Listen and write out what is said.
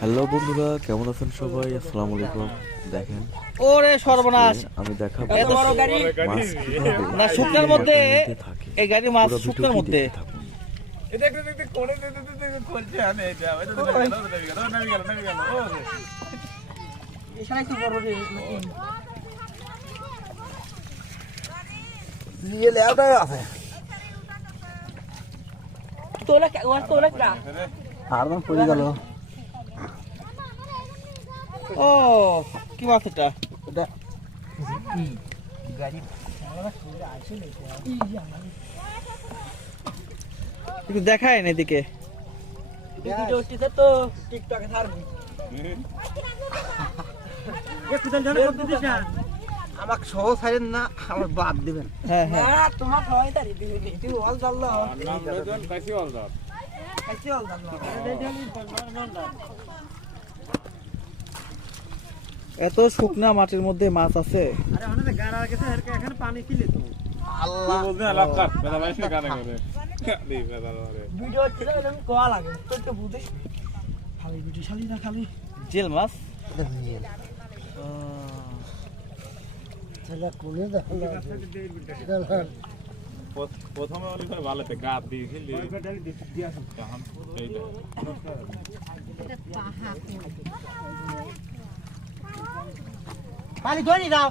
Hello বন্ধুরা, কেমন আছেন সবাই? আসসালামু আলাইকুম। দেখেন ওরে সর্বনাশ, আমি দেখাবো এত বড় গাড়ি মাছ কিভাবে না শুকনার মধ্যে থাকে। এই গাড়ি মাছ পুরো শুকনার ভিডিওটি মধ্যে দেখতে থাকুন। ও কি মাছ এটা? একটু দেখায় না এদিকে। আমাকে সহ ছাড়েন না, আমার বাদ দিবেন। হ্যাঁ হ্যাঁ, এত শুকনা মাটির মধ্যে মাছ আছে। জেল মাছ প্রথমে অলি ভাই ভালো থেকে গাছ দিয়ে খেলি পানি ধরে দাও।